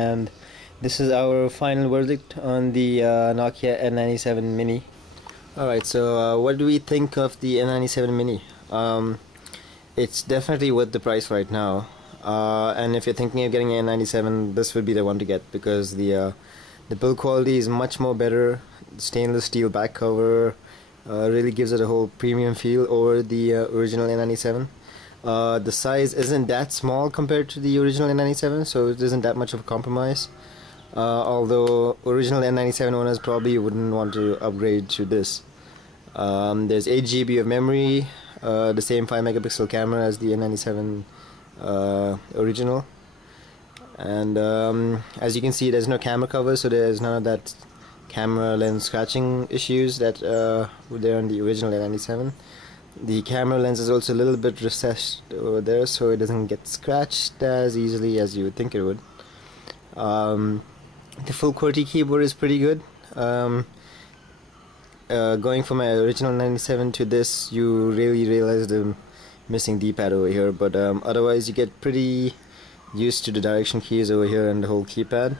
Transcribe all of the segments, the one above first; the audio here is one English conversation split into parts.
And this is our final verdict on the Nokia N97 Mini. Alright, so what do we think of the N97 Mini? It's definitely worth the price right now, and if you're thinking of getting an N97, this would be the one to get, because the build quality is much more better. The stainless steel back cover really gives it a whole premium feel over the original N97. The size isn't that small compared to the original N97, so it isn't that much of a compromise. Although original N97 owners probably wouldn't want to upgrade to this. There's 8 GB of memory, the same 5 megapixel camera as the N97 original, and as you can see, there's no camera cover, so there's none of that camera lens scratching issues that were there on the original N97. The camera lens is also a little bit recessed over there, so it doesn't get scratched as easily as you would think it would. The full QWERTY keyboard is pretty good. Going from my original 97 to this, you really realize the missing D-pad over here, but otherwise you get pretty used to the direction keys over here and the whole keypad.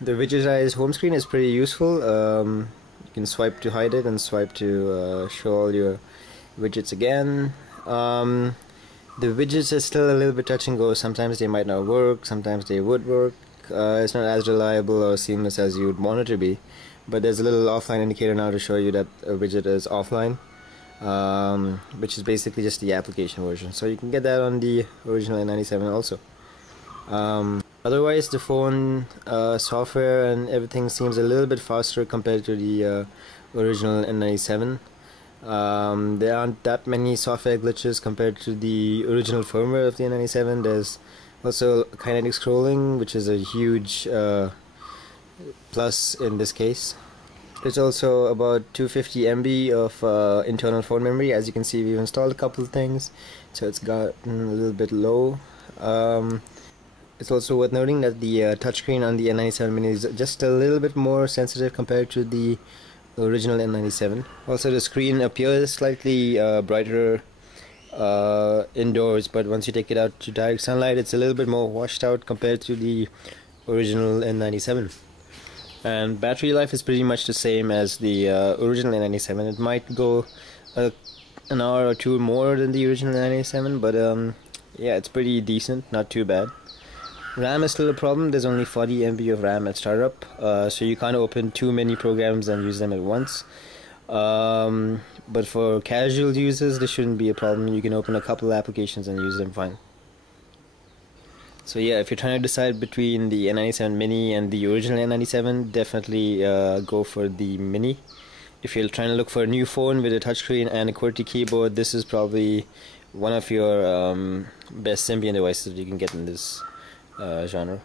The widgetized home screen is pretty useful. You can swipe to hide it and swipe to show all your widgets again. The widgets are still a little bit touch and go. Sometimes they might not work, sometimes they would work. It's not as reliable or seamless as you would want it to be, but there's a little offline indicator now to show you that a widget is offline, which is basically just the application version, so you can get that on the original N97 also. Otherwise, the phone software and everything seems a little bit faster compared to the original N97. There aren't that many software glitches compared to the original firmware of the N97. There's also kinetic scrolling, which is a huge plus in this case. It's also about 250 MB of internal phone memory. As you can see, we've installed a couple of things, so it's gotten a little bit low. It's also worth noting that the touchscreen on the N97 Mini is just a little bit more sensitive compared to the original N97. Also, the screen appears slightly brighter indoors, but once you take it out to direct sunlight, it's a little bit more washed out compared to the original N97. And battery life is pretty much the same as the original N97. It might go an hour or two more than the original N97, but yeah, it's pretty decent, not too bad. RAM is still a problem. There's only 40 MB of RAM at startup, so you can't open too many programs and use them at once. But for casual users, this shouldn't be a problem. You can open a couple of applications and use them fine. So yeah, if you're trying to decide between the N97 Mini and the original N97, definitely go for the Mini. If you're trying to look for a new phone with a touchscreen and a QWERTY keyboard, this is probably one of your best Symbian devices that you can get in this genre.